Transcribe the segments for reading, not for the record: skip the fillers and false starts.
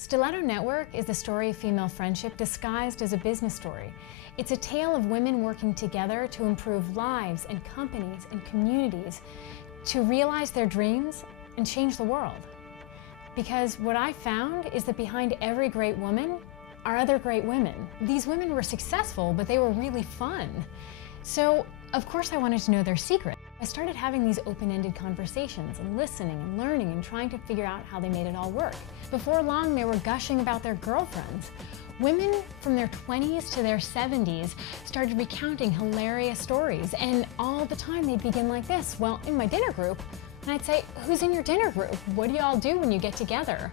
Stiletto Network is the story of female friendship disguised as a business story. It's a tale of women working together to improve lives and companies and communities, to realize their dreams and change the world. Because what I found is that behind every great woman are other great women. These women were successful, but they were really fun. So, of course I wanted to know their secret. I started having these open-ended conversations and listening and learning and trying to figure out how they made it all work. Before long, they were gushing about their girlfriends. Women from their 20s to their 70s started recounting hilarious stories, and all the time they'd begin like this. Well, in my dinner group, and I'd say, who's in your dinner group? What do y'all do when you get together?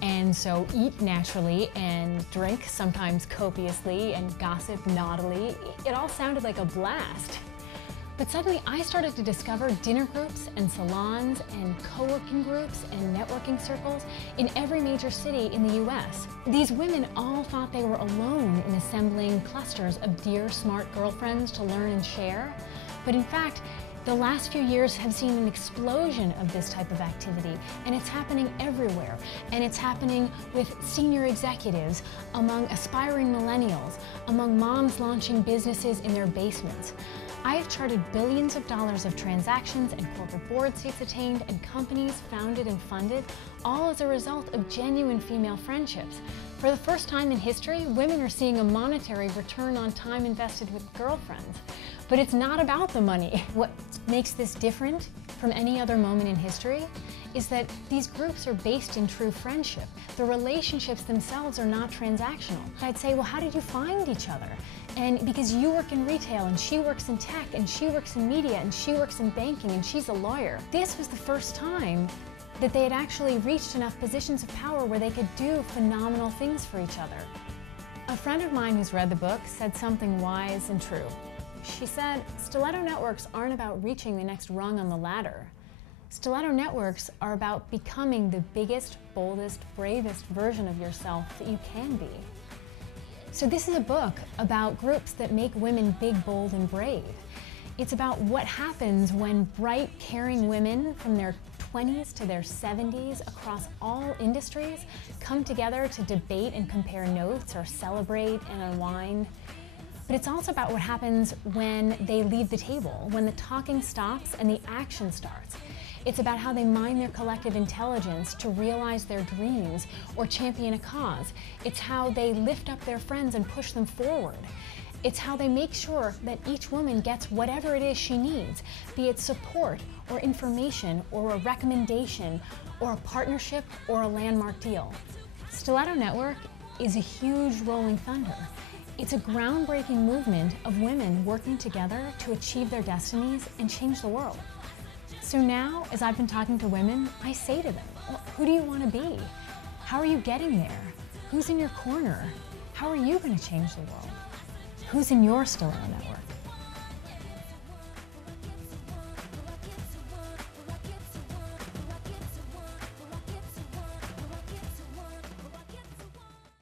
And so eat naturally and drink, sometimes copiously, and gossip naughtily. It all sounded like a blast. But suddenly I started to discover dinner groups and salons and co-working groups and networking circles in every major city in the US. These women all thought they were alone in assembling clusters of dear, smart girlfriends to learn and share. But in fact, the last few years have seen an explosion of this type of activity, and it's happening everywhere. And it's happening with senior executives, among aspiring millennials, among moms launching businesses in their basements. I have charted billions of dollars of transactions and corporate board seats attained and companies founded and funded, all as a result of genuine female friendships. For the first time in history, women are seeing a monetary return on time invested with girlfriends. But it's not about the money. What makes this different from any other moment in history is that these groups are based in true friendship. The relationships themselves are not transactional. I'd say, well, how did you find each other? And because you work in retail, and she works in tech, and she works in media, and she works in banking, and she's a lawyer. This was the first time that they had actually reached enough positions of power where they could do phenomenal things for each other. A friend of mine who's read the book said something wise and true. She said, Stiletto Networks aren't about reaching the next rung on the ladder. Stiletto Networks are about becoming the biggest, boldest, bravest version of yourself that you can be. So this is a book about groups that make women big, bold, and brave. It's about what happens when bright, caring women from their 20s to their 70s across all industries come together to debate and compare notes or celebrate and unwind. But it's also about what happens when they leave the table, when the talking stops and the action starts. It's about how they mine their collective intelligence to realize their dreams or champion a cause. It's how they lift up their friends and push them forward. It's how they make sure that each woman gets whatever it is she needs, be it support or information or a recommendation or a partnership or a landmark deal. Stiletto Network is a huge rolling thunder. It's a groundbreaking movement of women working together to achieve their destinies and change the world. So now, as I've been talking to women, I say to them, well, who do you want to be? How are you getting there? Who's in your corner? How are you going to change the world? Who's in your Stiletto Network?